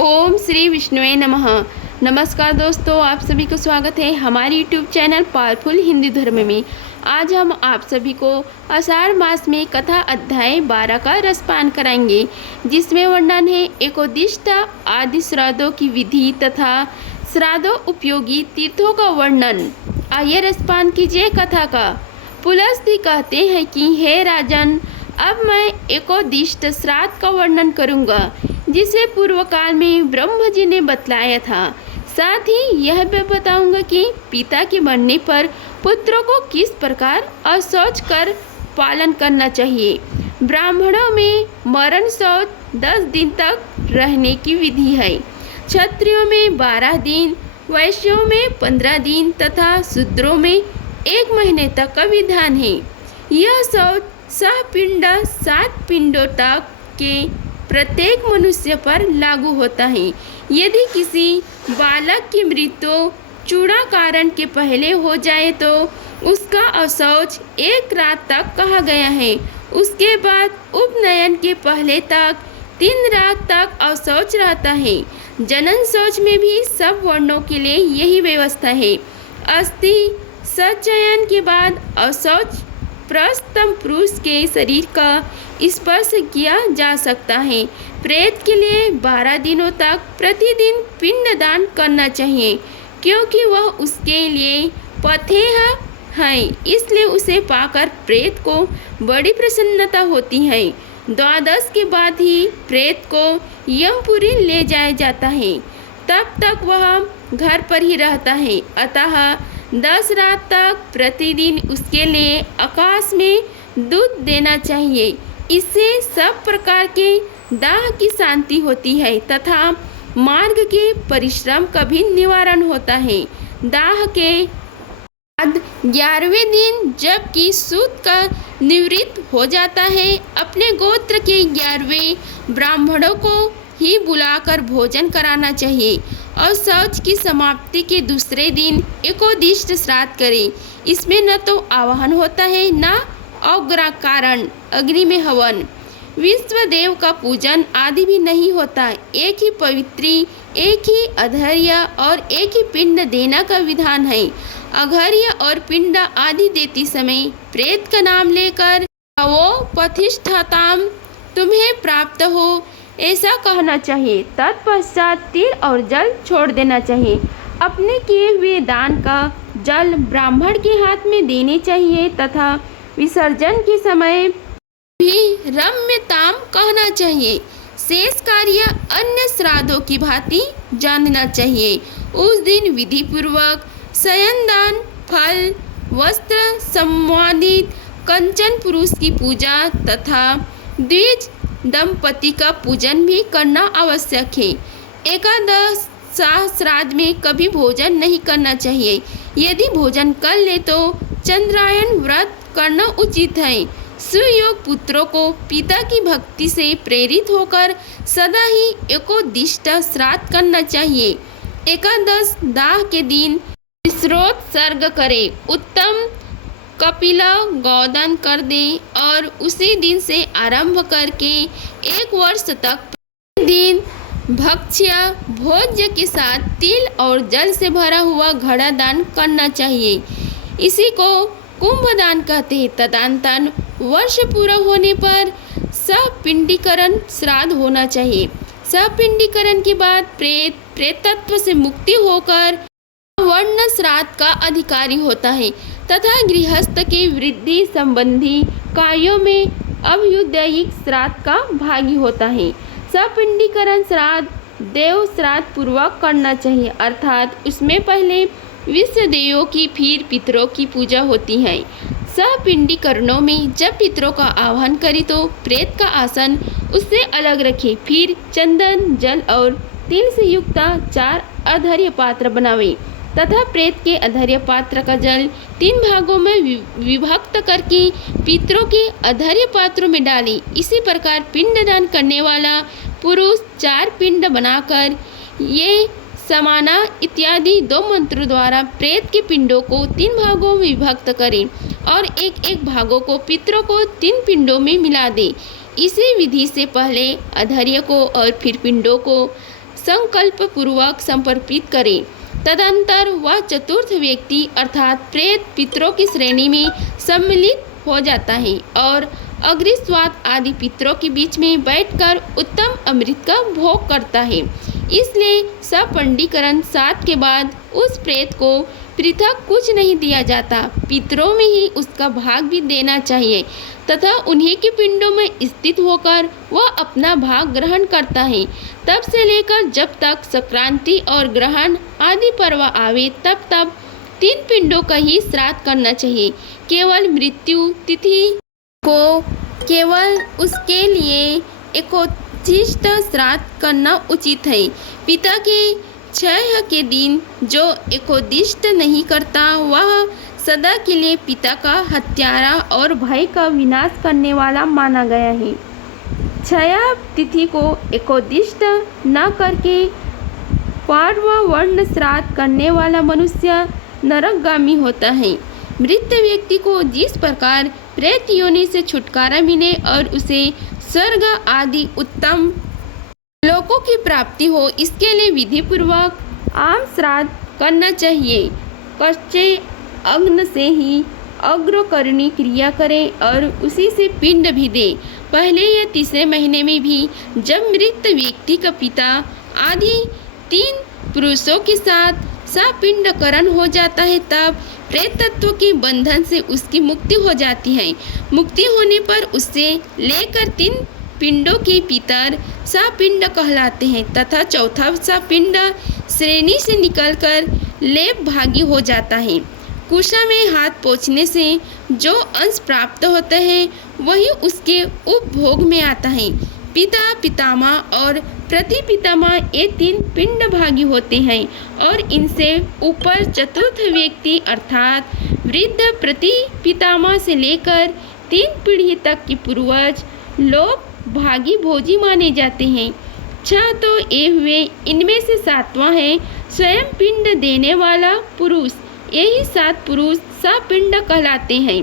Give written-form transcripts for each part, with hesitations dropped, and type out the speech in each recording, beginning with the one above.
ओम श्री विष्णुवे नमः। नमस्कार दोस्तों, आप सभी को स्वागत है हमारे यूट्यूब चैनल पावरफुल हिंदू धर्म में। आज हम आप सभी को आषाढ़ मास में कथा अध्याय 12 का रसपान कराएंगे, जिसमें वर्णन है एकोदिष्टा आदि श्राद्धों की विधि तथा श्राद्धों उपयोगी तीर्थों का वर्णन। आइए रसपान कीजिए कथा का। पुलस्त्य कहते हैं कि हे राजन, अब मैं एकोदिष्ट श्राद्ध का वर्णन करूँगा, जिसे पूर्व काल में ब्रह्म जी ने बतलाया था। साथ ही यह भी बताऊंगा कि पिता के मरने पर पुत्रों को किस प्रकार अशौच कर पालन करना चाहिए। ब्राह्मणों में मरण शौच 10 दिन तक रहने की विधि है। क्षत्रियों में 12 दिन, वैश्यों में 15 दिन तथा शूद्रों में 1 महीने तक का विधान है। यह शौच सहपिंड 7 पिंडों तक के प्रत्येक मनुष्य पर लागू होता है। यदि किसी बालक की मृत्यु चूड़ा कारण के पहले हो जाए तो उसका अशौच 1 रात तक कहा गया है। उसके बाद उपनयन के पहले तक 3 रात तक अशौच रहता है। जनन शौच में भी सब वर्णों के लिए यही व्यवस्था है। अस्थि संचयन के बाद अशौच प्रस्थम पुरुष के शरीर का स्पर्श किया जा सकता है। प्रेत के लिए 12 दिनों तक प्रतिदिन पिंडदान करना चाहिए, क्योंकि वह उसके लिए पथेय है, इसलिए उसे पाकर प्रेत को बड़ी प्रसन्नता होती है। 12 के बाद ही प्रेत को यमपुरी ले जाया जाता है, तब तक वह घर पर ही रहता है। अतः 10 रात तक प्रतिदिन उसके लिए आकाश में दूध देना चाहिए। इससे सब प्रकार के दाह की शांति होती है तथा मार्ग के परिश्रम का भी निवारण होता है। दाह के बाद 11वें दिन जबकि सूत का निवृत्त हो जाता है, अपने गोत्र के 11वें ब्राह्मणों को ही बुलाकर भोजन कराना चाहिए और शौच की समाप्ति के दूसरे दिन एकोदिष्ट श्राद्ध करें। इसमें न तो आवाहन होता है न अग्र कारण अग्नि में हवन, विश्व देव का पूजन आदि भी नहीं होता। एक ही पवित्री, एक ही अधर्य और एक ही पिंड देना का विधान है। अघर्य और पिंड आदि देती समय प्रेत का नाम लेकर वो प्रतिष्ठाताम तुम्हें प्राप्त हो ऐसा कहना चाहिए। तत्पश्चात तीर और जल छोड़ देना चाहिए। अपने किए हुए दान का जल ब्राह्मण के हाथ में देने चाहिए तथा विसर्जन के समय भी रम्यताम कहना चाहिए। शेष कार्य अन्य श्राद्धों की भांति जानना चाहिए। उस दिन विधि पूर्वक शयनदान, फल, वस्त्र संवादित कंचन पुरुष की पूजा तथा द्विज दंपति का पूजन भी करना आवश्यक है। एकादश श्राद्ध में कभी भोजन नहीं करना चाहिए। यदि भोजन कर ले तो चंद्रायन व्रत करना उचित है। सुयोग पुत्रों को पिता की भक्ति से प्रेरित होकर सदा ही एकोदिष्ट श्राद्ध करना चाहिए। एकादश दाह के दिन स्रोतसर्ग करे, उत्तम कपिला गौदान कर दे और उसी दिन से आरंभ करके 1 वर्ष तक प्रतिदिन भक्ष्य भोज्य के साथ तिल और जल से भरा हुआ घड़ा दान करना चाहिए। इसी को कुंभदान कहते हैं। तदंतन वर्ष पूरा होने पर सहपिंडीकरण श्राद्ध होना चाहिए। सहपिंडीकरण के बाद प्रेतत्व से मुक्ति होकर वर्ण श्राद्ध का अधिकारी होता है तथा गृहस्थ के वृद्धि संबंधी कार्यों में अभ्युदयिक श्राद्ध का भागी होता है। सहपिंडीकरण श्राद्ध देव श्राद्ध पूर्वक करना चाहिए, अर्थात उसमें पहले विश्व देवों की फिर पितरों की पूजा होती है। सहपिंडीकरणों में जब पितरों का आह्वान करें तो प्रेत का आसन उससे अलग रखें, फिर चंदन, जल और तिल से युक्त 4 अधर्य पात्र बनावें तथा प्रेत के अधर्य पात्र का जल 3 भागों में विभक्त करके पितरों के अधर्य पात्रों में डालें। इसी प्रकार पिंडदान करने वाला पुरुष 4 पिंड बनाकर ये समाना इत्यादि 2 मंत्रों द्वारा प्रेत के पिंडों को 3 भागों में विभक्त करें और एक भागों को पितरों को 3 पिंडों में मिला दें। इसी विधि से पहले अधर्य को और फिर पिंडों को संकल्प पूर्वक समर्पित करें। तदंतर वह चतुर्थ व्यक्ति अर्थात प्रेत पितरों की श्रेणी में सम्मिलित हो जाता है और अग्निस्वाद आदि पितरों के बीच में बैठकर उत्तम अमृत का भोग करता है। इसलिए सपंडीकरण श्राद्ध के बाद उस प्रेत को पृथक कुछ नहीं दिया जाता, पितरों में ही उसका भाग भी देना चाहिए तथा उन्हीं के पिंडों में स्थित होकर वह अपना भाग ग्रहण करता है। तब से लेकर जब तक संक्रांति और ग्रहण आदि पर्व आवे तब 3 पिंडों का ही श्राद्ध करना चाहिए। केवल मृत्यु तिथि को केवल उसके लिए एकोचिष्ट श्राद्ध करना उचित है। पिता के क्षय के दिन जो एकोदिष्ट नहीं करता वह सदा के लिए पिता का हत्यारा और भाई का विनाश करने वाला माना गया है। क्षय तिथि को एकोदिष्ट न करके पार्व वर्ण श्राद्ध करने वाला मनुष्य नरकगामी होता है। मृत व्यक्ति को जिस प्रकार प्रेत योनि से छुटकारा मिले और उसे स्वर्ग आदि उत्तम लोकों की प्राप्ति हो, इसके लिए विधि पूर्वक आम श्राद्ध करना चाहिए। कच्चे अग्नि से ही अग्रकरणी क्रिया करें और उसी से पिंड भी दे। पहले या तीसरे महीने में भी जब मृत व्यक्ति का पिता आदि 3 पुरुषों के साथ सपिंडकरण हो जाता है तब प्रेतत्व के बंधन से उसकी मुक्ति हो जाती है। मुक्ति होने पर उससे लेकर 3 पिंडों के पितर सपिंड कहलाते हैं तथा चौथा सपिंड श्रेणी से निकलकर लेप भागी हो जाता है। कुशा में हाथ पोंछने से जो अंश प्राप्त होता है वही उसके उपभोग में आता है। पिता पितामह और प्रति पितामह ये 3 पिंड भागी होते हैं और इनसे ऊपर चतुर्थ व्यक्ति अर्थात वृद्ध प्रति पितामह से लेकर 3 पीढ़ी तक की पूर्वज लोग भागी भोजी माने जाते हैं। 6 तो ये हुए, इनमें से 7वां है स्वयं पिंड देने वाला पुरुष। यही 7 पुरुष सपिंड कहलाते हैं।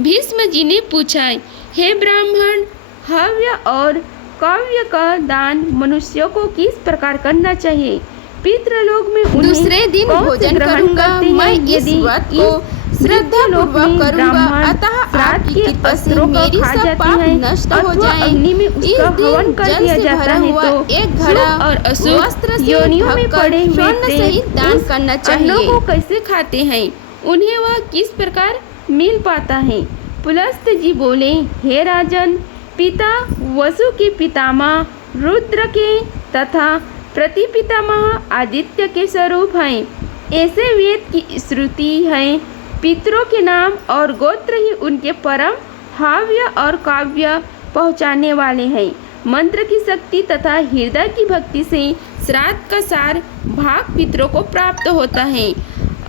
भीष्म जी ने पूछा, हे ब्राह्मण, हव्य और काव्य का दान मनुष्यों को किस प्रकार करना चाहिए? पितृलोक में दूसरे दिन भोजन करूंगा मैं, इस व्रत को श्रद्धा पूर्वक करूंगा, अतः आपकी कृपा से मेरी सब पाप नष्ट हो जाएं। इस दिन जल से भरा हुआ एक घड़ा और वस्त्र से ढककर स्वर्ण सहित दान करना चाहिए। अन्नों को कैसे खाते हैं, उन्हें वह किस प्रकार मिल पाता है? पुलस्त जी बोले, हे राजन, पिता वसु के पितामह रुद्र के तथा प्रतिपितामह आदित्य के स्वरूप हैं। ऐसे वेद की श्रुति है, पितरों के नाम और गोत्र ही उनके परम हाव्य और काव्य पहुँचाने वाले हैं। मंत्र की शक्ति तथा हृदय की भक्ति से श्राद्ध का सार भाग पितरों को प्राप्त होता है।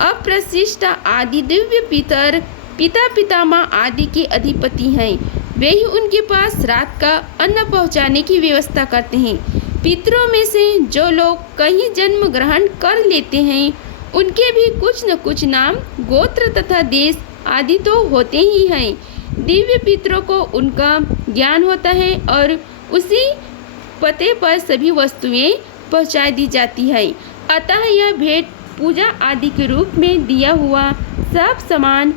अप्रशिष्ट आदि दिव्य पितर पिता पितामह आदि के अधिपति हैं। वे ही उनके पास श्राद्ध का अन्न पहुँचाने की व्यवस्था करते हैं। पितरों में से जो लोग कहीं जन्म ग्रहण कर लेते हैं उनके भी कुछ न कुछ नाम, गोत्र तथा देश आदि तो होते ही हैं। दिव्य पितरों को उनका ज्ञान होता है और उसी पते पर सभी वस्तुएं पहुंचा दी जाती है। अतः यह भेंट पूजा आदि के रूप में दिया हुआ सब सामान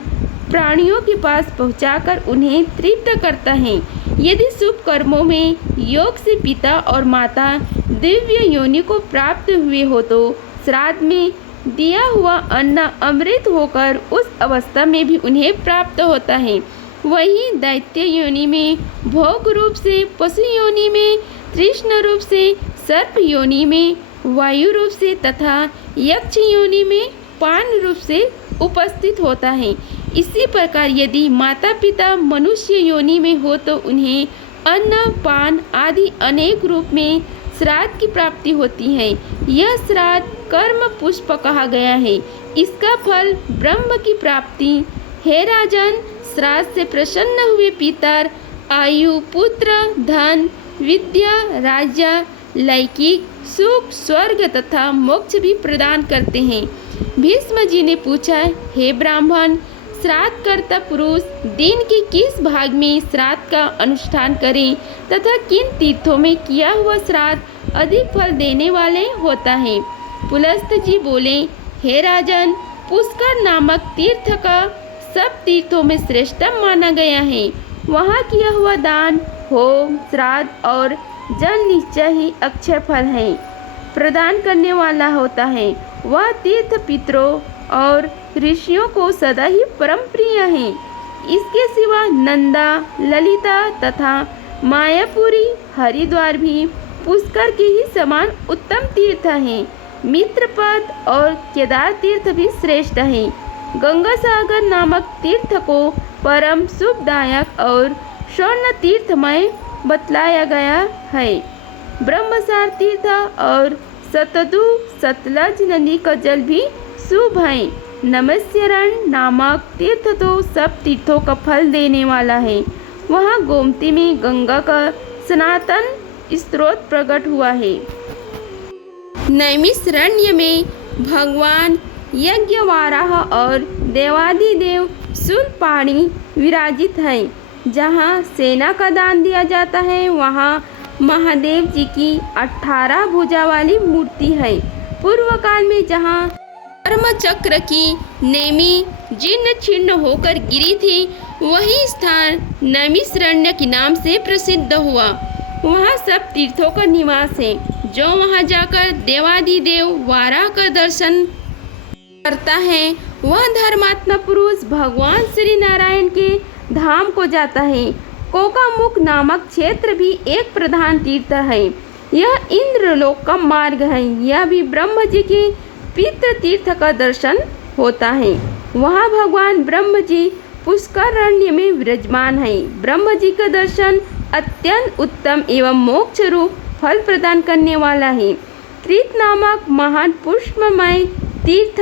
प्राणियों के पास पहुंचाकर उन्हें तृप्त करता है। यदि शुभ कर्मों में योग से पिता और माता दिव्य योनि को प्राप्त हुए हो तो श्राद्ध में दिया हुआ अन्न अमृत होकर उस अवस्था में भी उन्हें प्राप्त होता है। वही दैत्य योनि में भोग रूप से, पशु योनि में तृष्ण रूप से, सर्प योनि में वायु रूप से तथा यक्ष योनि में पान रूप से उपस्थित होता है। इसी प्रकार यदि माता पिता मनुष्य योनि में हो तो उन्हें अन्न पान आदि अनेक रूप में श्राद्ध की प्राप्ति होती है। यह श्राद्ध कर्म पुष्प कहा गया है। इसका फल ब्रह्म की प्राप्ति। हे राजन, श्राद्ध से प्रसन्न हुए पितर आयु, पुत्र, धन, विद्या, राज्य, लौकिक सुख, स्वर्ग तथा मोक्ष भी प्रदान करते हैं। भीष्म जी ने पूछा, हे ब्राह्मण, श्राद्ध करता पुरुष दिन के किस भाग में श्राद्ध का अनुष्ठान करें तथा किन तीर्थों में किया हुआ श्राद्ध अधिक फल देने वाले होता है। पुलस्त जी बोले, हे राजन, पुष्कर नामक तीर्थ का सब तीर्थों में श्रेष्ठतम माना गया है। वहाँ किया हुआ दान, होम, श्राद्ध और जल निश्चय ही अक्षय फल है प्रदान करने वाला होता है। वह तीर्थ पितरों और ऋषियों को सदा ही परम प्रिय है। इसके सिवा नंदा, ललिता तथा मायापुरी, हरिद्वार भी पुष्कर के ही समान उत्तम तीर्थ हैं। मित्रपद और केदार तीर्थ भी श्रेष्ठ है। गंगा सागर नामक तीर्थ को परम शुभदायक और स्वर्ण तीर्थमय बतलाया गया है। ब्रह्मसार तीर्थ और सतदु सतलज नदी का जल भी शुभ है। नमस्यरण नामक तीर्थ तो सब तीर्थों का फल देने वाला है। वहाँ गोमती में गंगा का सनातन स्रोत प्रकट हुआ है। नैमिषारण्य में भगवान यज्ञवाराह और देवाधिदेव शूलपाणि विराजित है। जहाँ सेना का दान दिया जाता है, वहाँ महादेव जी की 18 भुजा वाली मूर्ति है। पूर्व काल में जहाँ धर्मचक्र की नेमी जीर्ण छिन्न होकर गिरी थी, वही स्थान नैमिषारण्य के नाम से प्रसिद्ध हुआ। वहाँ सब तीर्थों का निवास है। जो वहाँ जाकर देवाधिदेव वाराह का दर्शन करता है, वह धर्मात्मा पुरुष भगवान श्री नारायण के धाम को जाता है। कोकामुख नामक क्षेत्र भी एक प्रधान तीर्थ है। यह इंद्रलोक का मार्ग है। यह भी ब्रह्म जी के पितृ तीर्थ का दर्शन होता है। वहाँ भगवान ब्रह्म जी पुष्करण्य में विराजमान है। ब्रह्म जी का दर्शन अत्यंत उत्तम एवं मोक्ष रूप फल प्रदान करने वाला है। कृत नामक महान पुष्पमय तीर्थ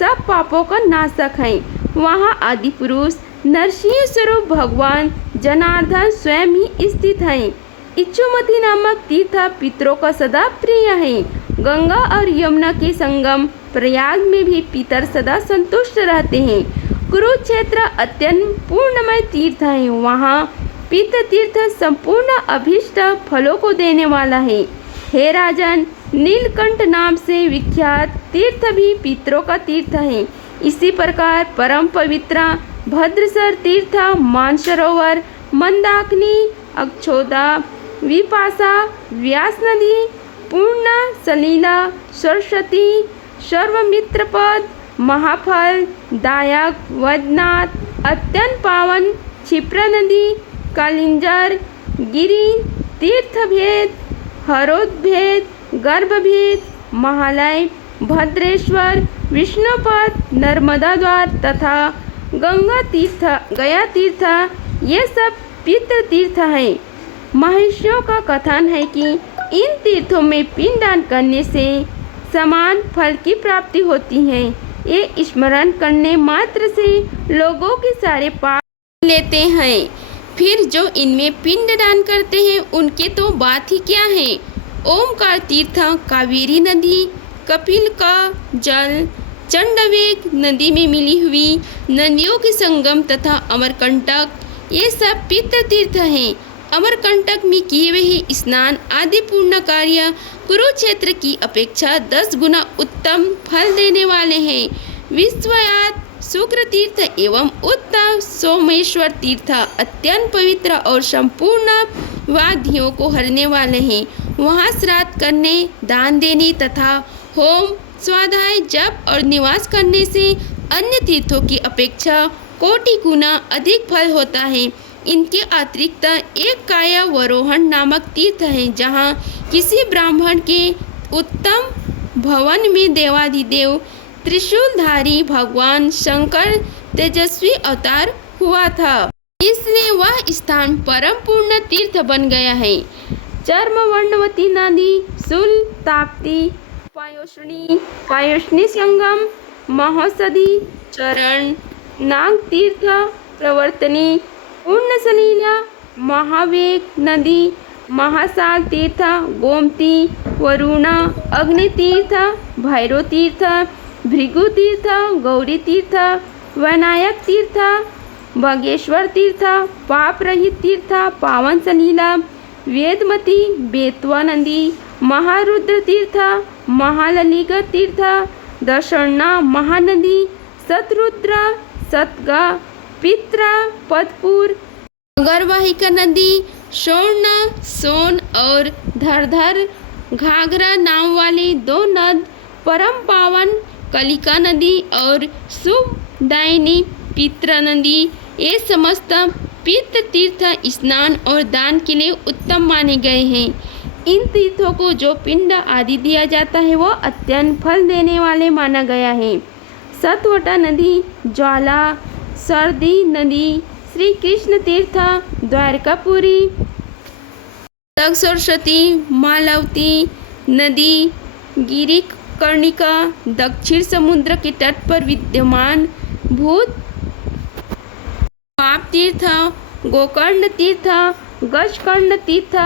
सब पापों का नाशक है। वहाँ आदि पुरुष नरसिंह स्वरूप भगवान जनार्दन स्वयं ही स्थित है। इच्छुमती नामक तीर्थ पितरों का सदा प्रिय है। गंगा और यमुना के संगम प्रयाग में भी पितर सदा संतुष्ट रहते हैं। कुरुक्षेत्र अत्यंत पूर्णमय तीर्थ है। वहाँ पितर तीर्थ संपूर्ण अभीष्ट फलों को देने वाला है। हे राजन, नीलकंठ नाम से विख्यात तीर्थ भी पितरों का तीर्थ है। इसी प्रकार परम पवित्र भद्रसर तीर्थ, मानसरोवर, मंदाकिनी, अक्षोदा, विपाशा, व्यास नदी, पूर्णा, सलीला, सरस्वती, सर्वमित्रपद, महाफल दायक, वैद्यनाथ, अत्यंत पावन, क्षिप्रा नदी, कालिंजर, गिरि, तीर्थभेद, हरोद्भेद, गर्भभेद, महालय, भद्रेश्वर, विष्णुपद, नर्मदा द्वार तथा गंगा तीर्थ, गया तीर्थ, ये सब पितृ तीर्थ हैं। महर्षियों का कथन है कि इन तीर्थों में पिंडदान करने से समान फल की प्राप्ति होती है। ये स्मरण करने मात्र से लोगों के सारे पाप लेते हैं। फिर जो इनमें पिंडदान करते हैं, उनके तो बात ही क्या है। ओमकार तीर्थ, कावेरी नदी, कपिल का जल, चंडवेग नदी में मिली हुई नदियों के संगम तथा अमरकंटक, ये सब पितृ तीर्थ हैं। अमरकंटक में किए हुए स्नान आदि पूर्ण कार्य कुरुक्षेत्र की अपेक्षा 10 गुना उत्तम फल देने वाले हैं। विश्वयात शुक्र तीर्थ एवं उत्तम सोमेश्वर तीर्थ अत्यंत पवित्र और संपूर्ण व्याधियों को हरने वाले हैं। वहाँ श्राद्ध करने, दान देने तथा होम, स्वाध्याय, जप और निवास करने से अन्य तीर्थों की अपेक्षा कोटि गुना अधिक फल होता है। इनके अतिरिक्त एक कायावरोहण नामक तीर्थ है, जहाँ किसी ब्राह्मण के उत्तम भवन में देवाधिदेव त्रिशूलधारी भगवान शंकर तेजस्वी अवतार हुआ था, इसलिए वह स्थान परम पूर्ण तीर्थ बन गया है। चर्म वर्णवती नदी, शूल, ताप्ती, पायोष्णी संगम, महोषधि, चरण, नाग तीर्थ, प्रवर्तनी, पूर्ण सलीला, महावेग नदी, महासाल तीर्थ, गोमती, वरुणा, अग्नि तीर्थ, भैरव तीर्थ, भृगु तीर्थ, गौरी तीर्थ, विनायक तीर्थ, बागेश्वर तीर्थ, पाप रहित तीर्थ, पावन सलीला, वेदमती, बेतवा नदी, महारुद्र तीर्थ, महाललिग तीर्थ, दशर्णा महानदी, सतरुद्र, सतगा, पित्रा, पदपुर, अगरवाहिका नदी, शोरना, सोन और धरधर घाघरा नाम वाली दो नद, परम पावन कलिका नदी और शुभदायिनी पित्रा नदी, ये समस्त पितृ तीर्थ स्नान और दान के लिए उत्तम माने गए हैं। इन तीर्थों को जो पिंड आदि दिया जाता है वो अत्यंत फल देने वाले माना गया है। सतवटा नदी, ज्वाला, सरदी नदी, श्री कृष्ण तीर्थ, द्वारकापुरी, सरस्वती, मालवती नदी, गिरिकर्णिका, दक्षिण समुद्र के तट पर विद्यमान भूत पाप तीर्थ, गोकर्ण तीर्थ, गजकर्ण तीर्थ,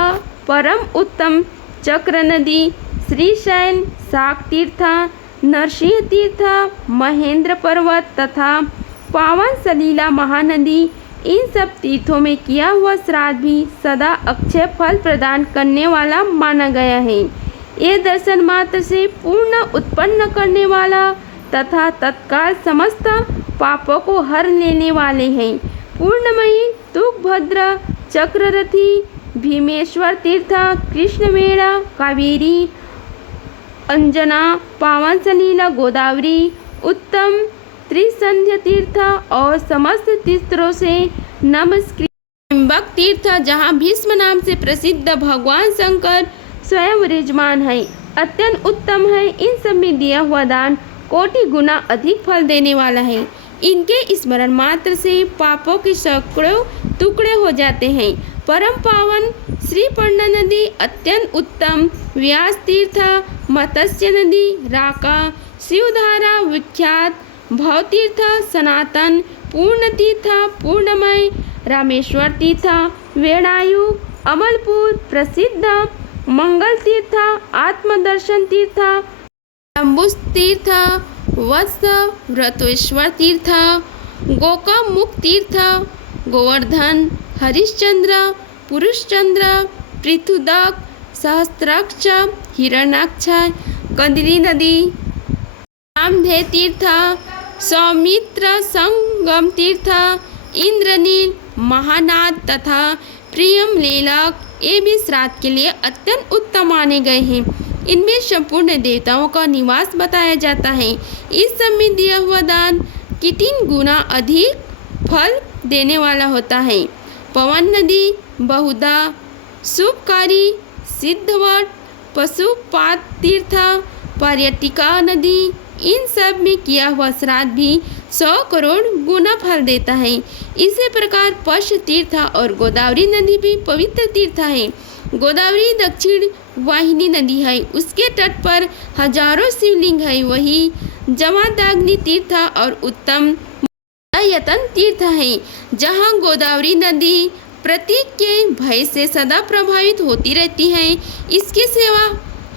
परम उत्तम चक्र नदी, श्रीशैल, शाक तीर्थ, नरसिंह तीर्थ, महेंद्र पर्वत तथा पावन सलीला महानदी, इन सब तीर्थों में किया हुआ श्राद्ध भी सदा अक्षय फल प्रदान करने वाला माना गया है। ये दर्शन मात्र से पूर्ण उत्पन्न करने वाला तथा तत्काल समस्त पापों को हर लेने वाले हैं। पूर्णमयी, तुंगभद्र, चक्ररथी, भीमेश्वर तीर्थ, कृष्णवेणा, कावेरी, अंजना, पावन सलीला गोदावरी, उत्तम त्रिसंध्य तीर्थ और समस्त तीर्थों से नमस्कृत त्र्यंबक तीर्थ, जहाँ भीष्म नाम से प्रसिद्ध भगवान शंकर स्वयं विराजमान है, अत्यंत उत्तम है। इन सब में दिया हुआ दान कोटि गुना अधिक फल देने वाला है। इनके स्मरण मात्र से पापों के सैकड़ों टुकड़े हो जाते हैं। परम पावन श्रीपर्ण नदी अत्यंत उत्तम, व्यास तीर्थ, मत्स्य नदी, राका, शिवधारा विख्यात, भवतीर्थ, सनातन, पूर्ण तीर्थ, पूर्णमय, रामेश्वर तीर्थ, वेणायु, अमलपुर प्रसिद्ध, मंगल तीर्थ, आत्मदर्शन तीर्थ, अम्बुज तीर्थ, वत्स व्रतेश्वर तीर्थ, गोकामुख तीर्थ, गोवर्धन, हरिश्चंद्र, पुरुषचंद्र, पृथुदक, सहस्त्राक्ष, हिरण्याक्ष, कंदिली नदी, रामधे तीर्थ, सौमित्र संगम तीर्थ, इंद्रनील, महानाद तथा प्रियम लेलक, ये भी श्राद्ध के लिए अत्यंत उत्तम माने गए हैं। इनमें संपूर्ण देवताओं का निवास बताया जाता है। इस सब में दिया हुआ दान कितने गुना अधिक फल देने वाला होता है। पवन नदी, बहुधा, शुभकारी, सिद्धवट, पशुपात तीर्थ, पर्यटिका नदी, इन सब में किया हुआ श्राद्ध भी 100 करोड़ गुना फल देता है। इसी प्रकार पश तीर्थ और गोदावरी नदी भी पवित्र तीर्थ है। गोदावरी दक्षिण वाहिनी नदी है, उसके तट पर हजारों शिवलिंग है। वही जमादाग्नि तीर्थ और उत्तम यतन तीर्थ है, जहाँ गोदावरी नदी प्रतीक के भय से सदा प्रभावित होती रहती है। इसके सिवा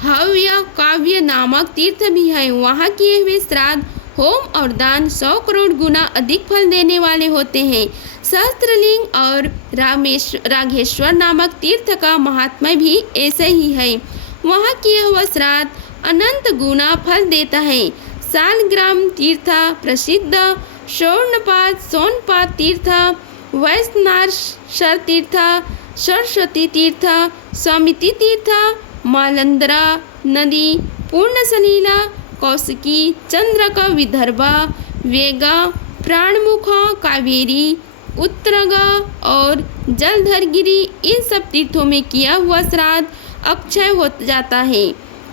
हव्य काव्य नामक तीर्थ भी है। वहाँ किए हुए श्राद्ध, होम और दान 100 करोड़ गुना अधिक फल देने वाले होते हैं। सहस्त्रलिंग और राघेश्वर नामक तीर्थ का महात्म्य भी ऐसे ही है। वहाँ किया हुआ श्राद्ध अनंत गुना फल देता है। सालग्राम तीर्थ प्रसिद्ध, शौर्णपात, सोनपात तीर्थ, वैष्णव तीर्थ, सरस्वती तीर्थ, स्वामिति तीर्थ, मालंद्रा नदी, पूर्ण सलीला, कौशिकी, चंद्रका, विदर्भा, वेगा, प्राणमुखा, कावेरी, उत्तरगा और जलधरगिरी, इन सब तीर्थों में किया हुआ श्राद्ध अक्षय हो जाता है।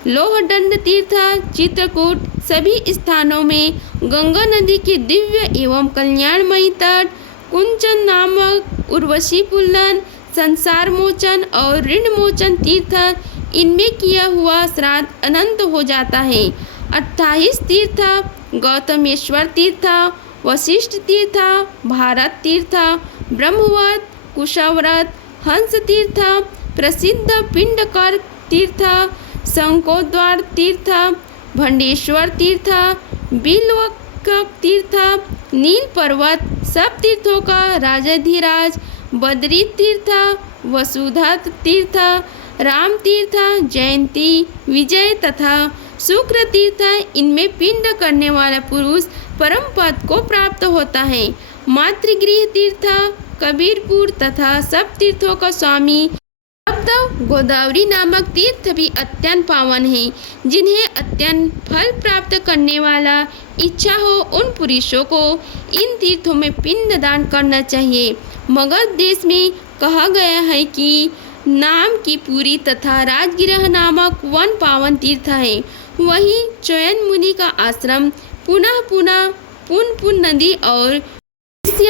लोहदंड तीर्थ, चित्रकूट, सभी स्थानों में गंगा नदी के दिव्य एवं कल्याणमयी तट, कुंचन नामक, उर्वशी पुल्लन, संसार मोचन और ऋण मोचन तीर्थ, इनमें किया हुआ श्राद्ध अनंत हो जाता है। 28 तीर्थ, गौतमेश्वर तीर्थ, वशिष्ठ तीर्थ, भारत तीर्थ, ब्रह्मव्रत, कुशव्रत, हंस तीर्थ, प्रसिद्ध पिंडकर तीर्थ, शंकोद्वार तीर्थ, भंडेश्वर तीर्थ, बिल्वक तीर्थ, नील पर्वत, सब तीर्थों का राजाधिराज, बद्री तीर्थ, वसुधा तीर्थ, राम तीर्थ, जयंती, विजय तथा शुक्र तीर्थ, इनमें पिंड करने वाला पुरुष परम पद को प्राप्त होता है। मातृगृह तीर्थ, कबीरपुर तथा सब तीर्थों का स्वामी गोदावरी नामक तीर्थ भी अत्यंत पावन है। जिन्हें अत्यंत फल प्राप्त करने वाला इच्छा हो उन पुरुषों को इन तीर्थों में पिंड दान करना चाहिए। मगध देश में कहा गया है कि नाम की पूरी तथा राजगिरह नामक वन पावन तीर्थ है। वहीं चयन मुनि का आश्रम, पुन नदी और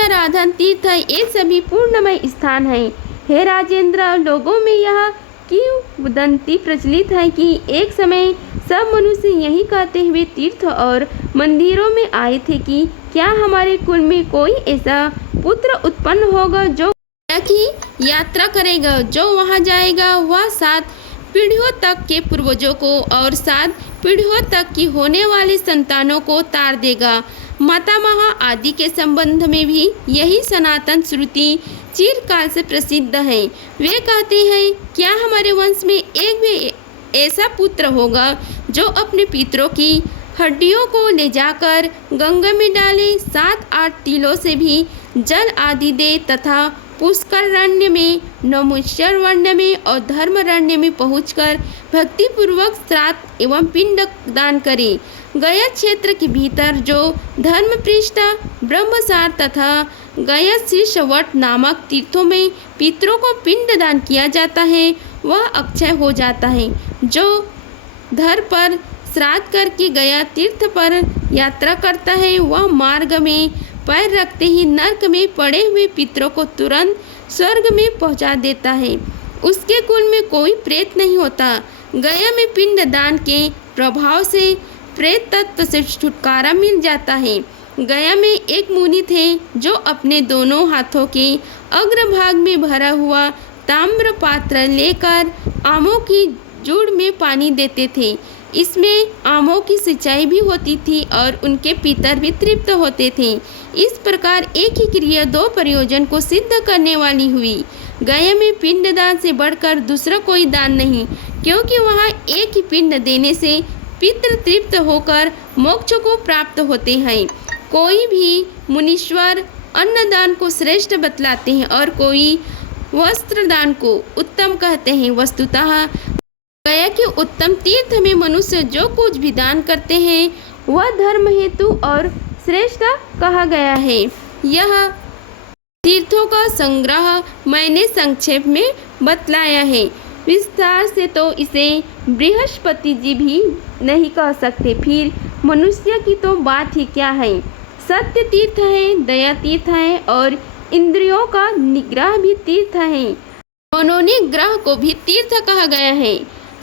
राधन तीर्थ, ये सभी पूर्णमय स्थान है। हे राजेंद्र, लोगों में यह किंवदंती प्रचलित है कि एक समय सब मनुष्य यही कहते हुए तीर्थ और मंदिरों में आए थे कि क्या हमारे कुल में कोई ऐसा पुत्र उत्पन्न होगा जो की यात्रा करेगा। जो वहां जाएगा वह 7 पीढ़ियों तक के पूर्वजों को और 7 पीढ़ियों तक की होने वाली संतानों को तार देगा। मातामह आदि के संबंध में भी यही सनातन श्रुति चिरकाल से प्रसिद्ध है। वे कहते हैं, क्या हमारे वंश में एक भी ऐसा पुत्र होगा जो अपने पितरों की हड्डियों को ले जाकर गंगा में डाले, 7-8 तिलों से भी जल आदि दे तथा पुष्करण्य में, नैमिषारण्य में और धर्मरण्य में पहुंचकर भक्तिपूर्वक श्राद्ध एवं पिंड दान करे। गया क्षेत्र के भीतर जो धर्मपृष्ठ, ब्रह्मसार तथा गया शीर्षवट नामक तीर्थों में पितरों को पिंड दान किया जाता है वह अक्षय हो जाता है। जो धर पर श्राद्ध करके गया तीर्थ पर यात्रा करता है वह मार्ग में पैर रखते ही नरक में पड़े हुए पितरों को तुरंत स्वर्ग में पहुंचा देता है। उसके कुल में कोई प्रेत नहीं होता। गया में पिंड दान के प्रभाव से प्रेत तत्व से छुटकारा मिल जाता है। गया में एक मुनि थे जो अपने दोनों हाथों के अग्रभाग में भरा हुआ ताम्र पात्र लेकर आमों की जूड़ में पानी देते थे। इसमें आमों की सिंचाई भी होती थी और उनके पितर भी तृप्त होते थे। इस प्रकार एक ही क्रिया 2 प्रयोजन को सिद्ध करने वाली हुई। गया में पिंड दान से बढ़कर दूसरा कोई दान नहीं, क्योंकि वहाँ एक ही पिंड देने से पितृ तृप्त होकर मोक्ष को प्राप्त होते हैं। कोई भी मुनीश्वर अन्नदान को श्रेष्ठ बतलाते हैं और कोई वस्त्र दान को उत्तम कहते हैं। वस्तुतः गया के उत्तम तीर्थ में मनुष्य जो कुछ भी दान करते हैं वह धर्म हेतु और श्रेष्ठ कहा गया है। यह तीर्थों का संग्रह मैंने संक्षेप में बतलाया है। विस्तार से तो इसे बृहस्पति जी भी नहीं कह सकते, फिर मनुष्य की तो बात ही क्या है। सत्य तीर्थ है, दया तीर्थ है और इंद्रियों का निग्रह भी तीर्थ है। मनोनिग्रह को भी तीर्थ कहा गया है।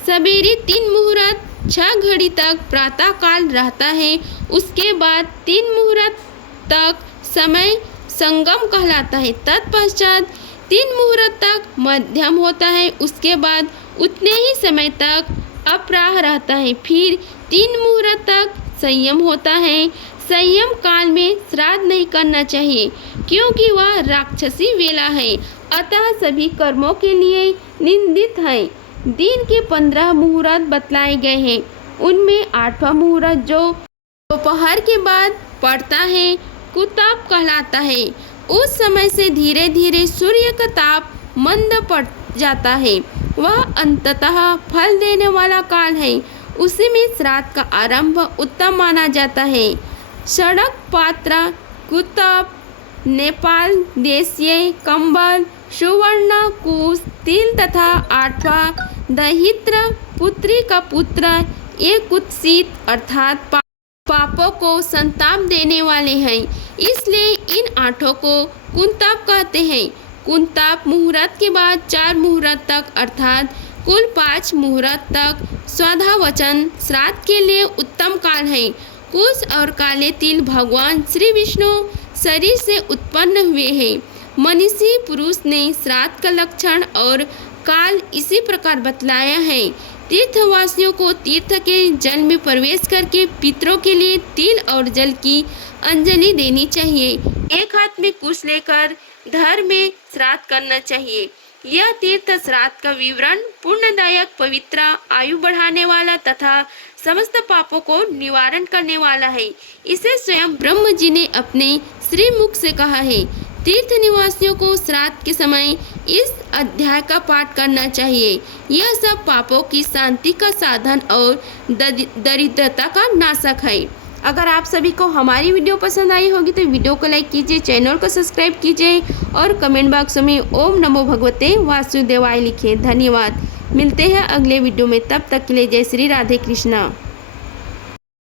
सवेरे 3 मुहूर्त 6 घड़ी तक प्रातः काल रहता है। उसके बाद 3 मुहूर्त तक समय संगम कहलाता है। तत्पश्चात 3 मुहूर्त तक मध्यम होता है। उसके बाद उतने ही समय तक अपराह रहता है। फिर 3 मुहूर्त तक संयम होता है। संयम काल में श्राद्ध नहीं करना चाहिए क्योंकि वह राक्षसी वेला है, अतः सभी कर्मों के लिए निंदित है। दिन के 15 मुहूर्त बतलाए गए हैं। उनमें 8वां मुहूर्त जो दोपहर के बाद पड़ता है कुताप कहलाता है। उस समय से धीरे धीरे सूर्य का ताप मंद पड़ जाता है। वह अंततः फल देने वाला काल है। उसी में श्राद्ध का आरंभ उत्तम माना जाता है। सड़क पात्र कुताप, नेपाल देशीय कंबल, सुवर्ण कुश, तिल तथा 8वां दहित्र पुत्री का पुत्र, ये कुत्सित अर्थात पापों को संताप देने वाले हैं, इसलिए इन 8 को कुंताप कहते हैं। कुंताप मुहूर्त के बाद 4 मुहूर्त तक अर्थात कुल 5 मुहूर्त तक स्वधावचन श्राद्ध के लिए उत्तम काल है। कुश और काले तिल भगवान श्री विष्णु शरीर से उत्पन्न हुए हैं। मनीषी पुरुष ने श्राद्ध का लक्षण और काल इसी प्रकार बतलाया है। तीर्थवासियों को तीर्थ के जल में प्रवेश करके पितरों के लिए तिल और जल की अंजलि देनी चाहिए। एक हाथ में कुश लेकर धर में श्राद्ध करना चाहिए। यह तीर्थ श्राद्ध का विवरण पूर्णदायक, पवित्र, आयु बढ़ाने वाला तथा समस्त पापों को निवारण करने वाला है। इसे स्वयं ब्रह्म जी ने अपने श्री मुख से कहा है। तीर्थ निवासियों को श्राद्ध के समय इस अध्याय का पाठ करना चाहिए। यह सब पापों की शांति का साधन और दरिद्रता का नाशक है। अगर आप सभी को हमारी वीडियो पसंद आई होगी तो वीडियो को लाइक कीजिए, चैनल को सब्सक्राइब कीजिए और कमेंट बॉक्स में ओम नमो भगवते वासुदेवाय लिखिए। धन्यवाद। मिलते हैं अगले वीडियो में, तब तक के लिए जय श्री राधे कृष्णा।